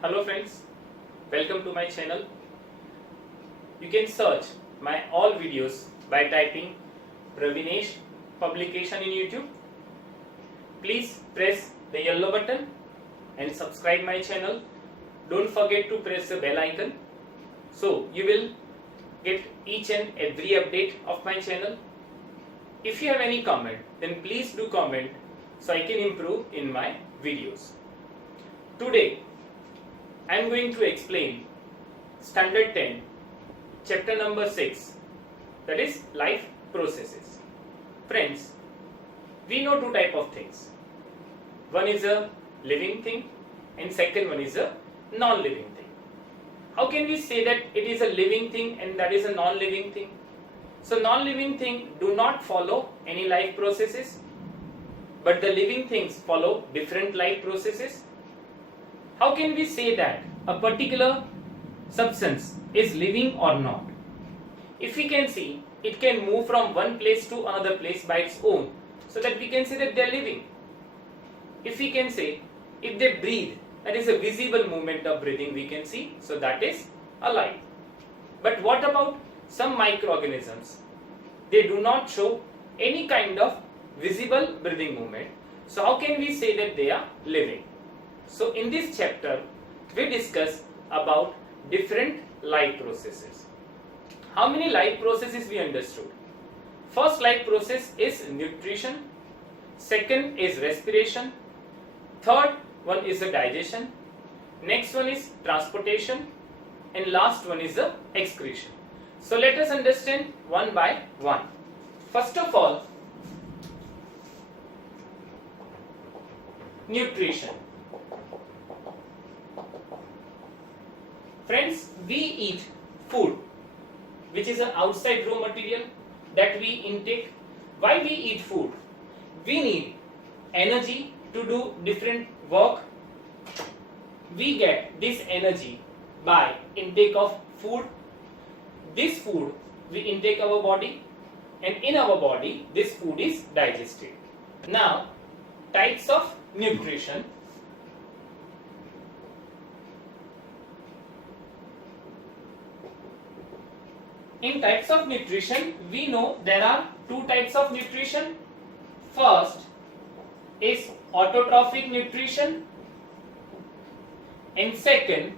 Hello friends, welcome to my channel. You can search my all videos by typing Pravinesh Publication in YouTube. Please press the yellow button and subscribe my channel. Don't forget to press the bell icon so you will get each and every update of my channel. If you have any comment, then please do comment so I can improve in my videos. Today I am going to explain Standard 10, Chapter number 6, that is life processes. Friends, we know two type of things. One is a living thing and second one is a non-living thing. How can we say that it is a living thing and that is a non-living thing? So non-living thing do not follow any life processes, but the living things follow different life processes. How can we say that a particular substance is living or not? If we can see, it can move from one place to another place by its own, so that we can say that they are living. If we can say, if they breathe, that is a visible movement of breathing we can see, so that is alive. But what about some microorganisms? They do not show any kind of visible breathing movement. So how can we say that they are living? So in this chapter, we discuss about different life processes. How many life processes we understood? First life process is nutrition, second is respiration, third one is the digestion, next one is transportation, and last one is the excretion. So let us understand one by one. First of all, nutrition. Friends, we eat food which is an outside raw material that we intake. Why we eat food? We need energy to do different work. We get this energy by intake of food. This food we intake our body, and in our body this food is digested. Now, types of nutrition. In types of nutrition, we know there are two types of nutrition. First is autotrophic nutrition and second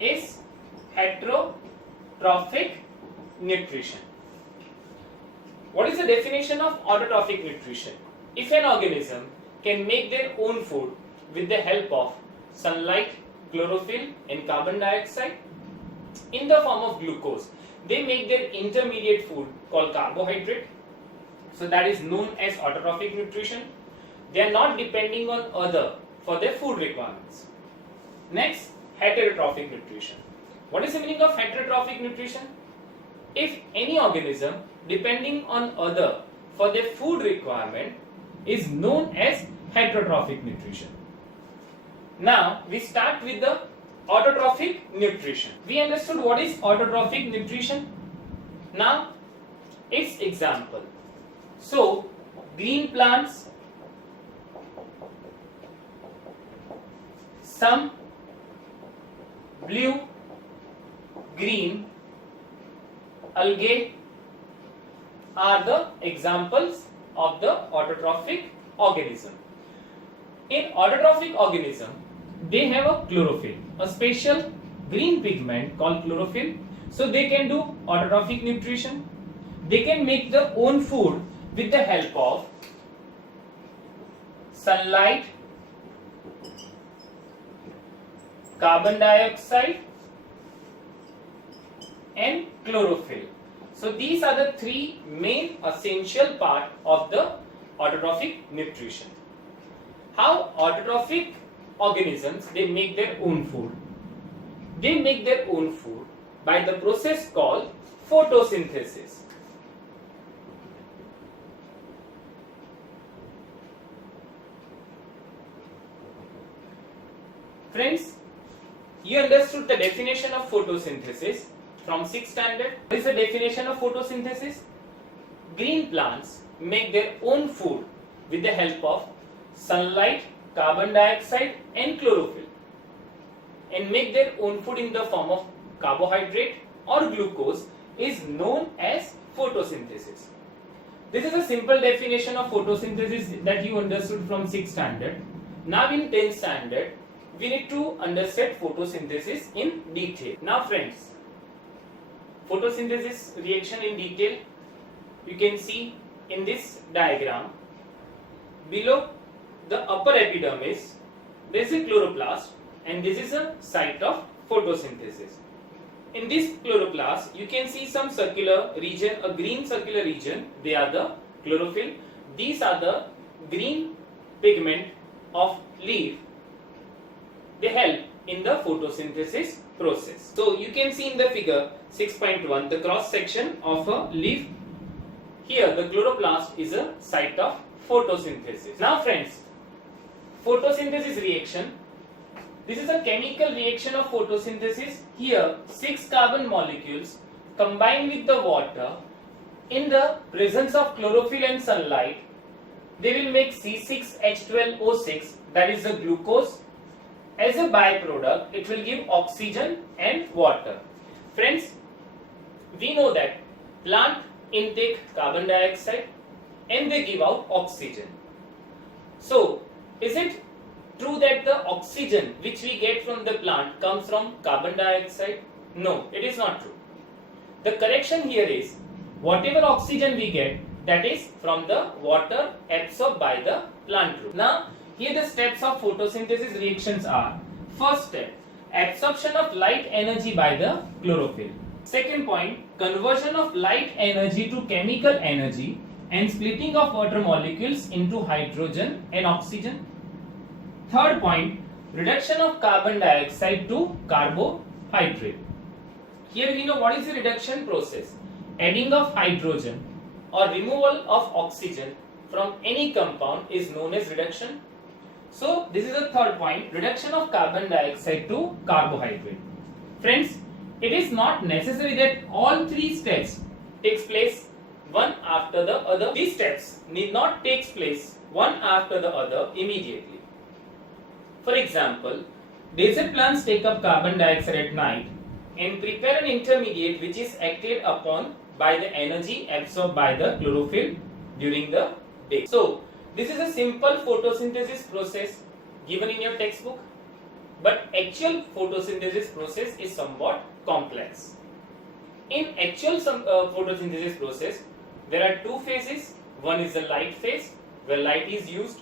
is heterotrophic nutrition. What is the definition of autotrophic nutrition? If an organism can make their own food with the help of sunlight, chlorophyll and carbon dioxide in the form of glucose, they make their intermediate food called carbohydrate. So that is known as autotrophic nutrition. They are not depending on other for their food requirements. Next, heterotrophic nutrition. What is the meaning of heterotrophic nutrition? If any organism depending on other for their food requirement is known as heterotrophic nutrition. Now we start with the autotrophic nutrition. We understood what is autotrophic nutrition. Now its example. So green plants, some blue, green algae are the examples of the autotrophic organism. In autotrophic organism, they have a chlorophyll, a special green pigment called chlorophyll. So they can do autotrophic nutrition. They can make their own food with the help of sunlight, carbon dioxide and chlorophyll. So these are the three main essential part of the autotrophic nutrition. How autotrophic organisms they make their own food? They make their own food by the process called photosynthesis. Friends, you understood the definition of photosynthesis from 6th standard. What is the definition of photosynthesis? Green plants make their own food with the help of sunlight, carbon dioxide and chlorophyll. and make their own food in the form of carbohydrate or glucose is known as photosynthesis. This is a simple definition of photosynthesis that you understood from 6th standard. Now in 10th standard, we need to understand photosynthesis in detail. Now friends, photosynthesis reaction in detail, you can see in this diagram. Below the upper epidermis, there is a chloroplast, and this is a site of photosynthesis. In this chloroplast, you can see some circular region, a green circular region. They are the chlorophyll. These are the green pigment of leaf. They help in the photosynthesis process. So you can see in the figure 6.1 the cross section of a leaf. Here the chloroplast is a site of photosynthesis. Now friends, photosynthesis reaction. This is a chemical reaction of photosynthesis. Here 6 carbon molecules combine with the water in the presence of chlorophyll and sunlight. They will make C6H12O6, that is the glucose. As a byproduct, it will give oxygen and water. Friends, we know that plant intake carbon dioxide and they give out oxygen. So, is it true that the oxygen which we get from the plant comes from carbon dioxide? No, it is not true. The correction here is whatever oxygen we get, that is from the water absorbed by the plant root. Now, here the steps of photosynthesis reactions are: first step, absorption of light energy by the chlorophyll. Second point, conversion of light energy to chemical energy and splitting of water molecules into hydrogen and oxygen. Third point, reduction of carbon dioxide to carbohydrate. Here we know what is the reduction process. Adding of hydrogen or removal of oxygen from any compound is known as reduction. So this is the third point, reduction of carbon dioxide to carbohydrate. Friends, it is not necessary that all 3 steps takes place one after the other. These steps need not take place one after the other immediately. For example, desert plants take up carbon dioxide at night and prepare an intermediate which is acted upon by the energy absorbed by the chlorophyll during the day. So, this is a simple photosynthesis process given in your textbook, but actual photosynthesis process is somewhat complex. In actual photosynthesis process, there are 2 phases. One is the light phase where light is used.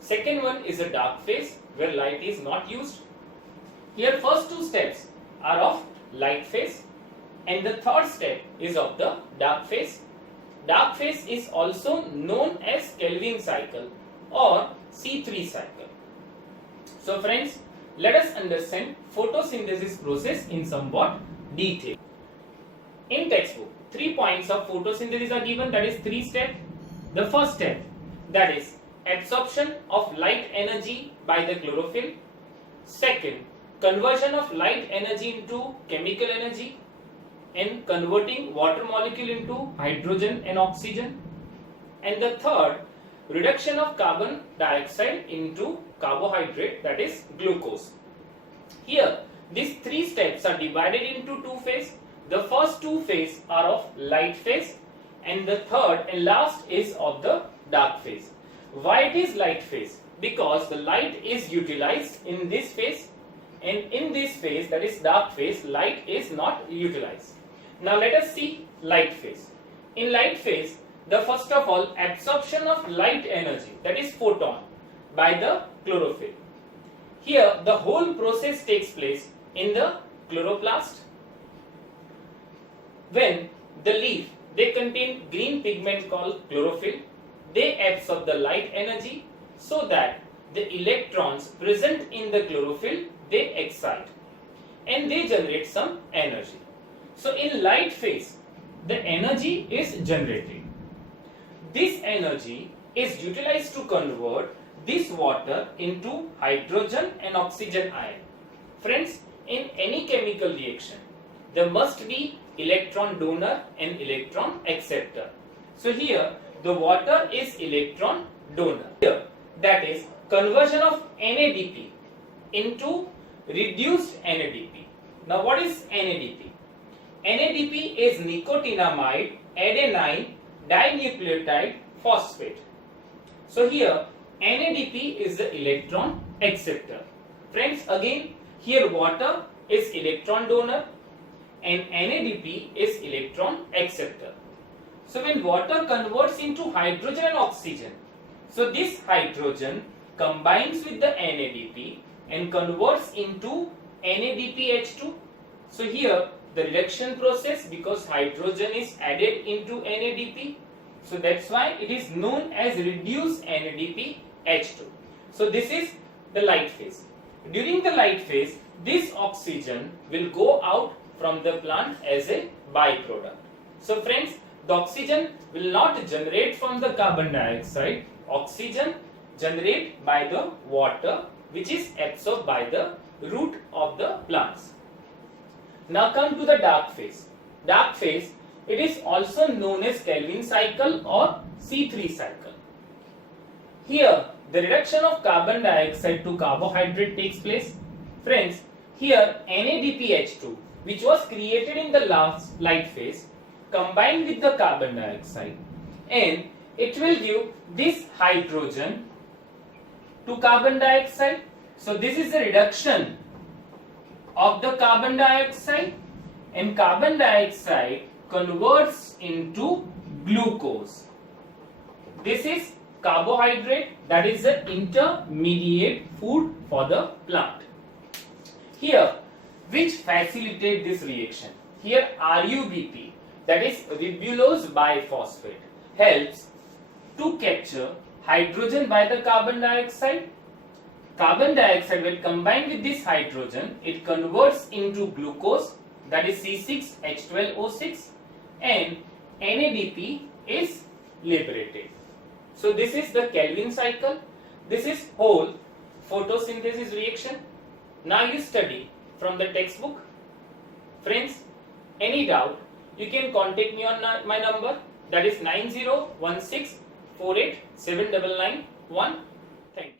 Second one is a dark phase where light is not used. Here first 2 steps are of light phase and the third step is of the dark phase. Dark phase is also known as Kelvin cycle or C3 cycle. So friends, let us understand photosynthesis process in somewhat detail. In textbook, 3 points of photosynthesis are given, that is 3 steps. The first step, that is absorption of light energy by the chlorophyll. Second, conversion of light energy into chemical energy and converting water molecule into hydrogen and oxygen. And the third, reduction of carbon dioxide into carbohydrate, that is glucose. Here, these 3 steps are divided into 2 phases. The first 2 phases are of light phase and the third and last is of the dark phase. Why it is light phase? Because the light is utilized in this phase and in this phase, that is dark phase, light is not utilized. Now let us see light phase. In light phase, the first of all absorption of light energy, that is photon, by the chlorophyll. Here the whole process takes place in the chloroplast. When the leaf, they contain green pigment called chlorophyll, they absorb the light energy so that the electrons present in the chlorophyll, they excite and they generate some energy. So in light phase, the energy is generated. This energy is utilized to convert this water into hydrogen and oxygen ion. Friends, in any chemical reaction, there must be electron donor and electron acceptor. So here, the water is electron donor. Here, that is conversion of NADP into reduced NADP. Now what is NADP? NADP is nicotinamide adenine dinucleotide phosphate. So here NADP is the electron acceptor. Friends, again here water is electron donor and NADP is electron acceptor. So when water converts into hydrogen and oxygen, so this hydrogen combines with the NADP and converts into NADPH2. So here the reduction process, because hydrogen is added into NADP, so that's why it is known as reduced NADPH2. So this is the light phase. During the light phase, this oxygen will go out from the plant as a byproduct. So friends, the oxygen will not generate from the carbon dioxide. Oxygen generated by the water, which is absorbed by the root of the plants. Now come to the dark phase. Dark phase, it is also known as Calvin cycle or C3 cycle. Here the reduction of carbon dioxide to carbohydrate takes place. Friends, here NADPH2, which was created in the last light phase, combined with the carbon dioxide, and it will give this hydrogen to carbon dioxide. So this is the reduction of the carbon dioxide, and carbon dioxide converts into glucose. This is carbohydrate, that is the intermediate food for the plant. Here, which facilitate this reaction? Here RUBP, that is ribulose biphosphate, helps to capture hydrogen by the carbon dioxide. Carbon dioxide will combine with this hydrogen, it converts into glucose, that is C6H12O6, and NADP is liberated. So this is the Calvin cycle. This is whole photosynthesis reaction. Now you study from the textbook. Friends, any doubt, you can contact me on my number, that is 9016487991. Thank you.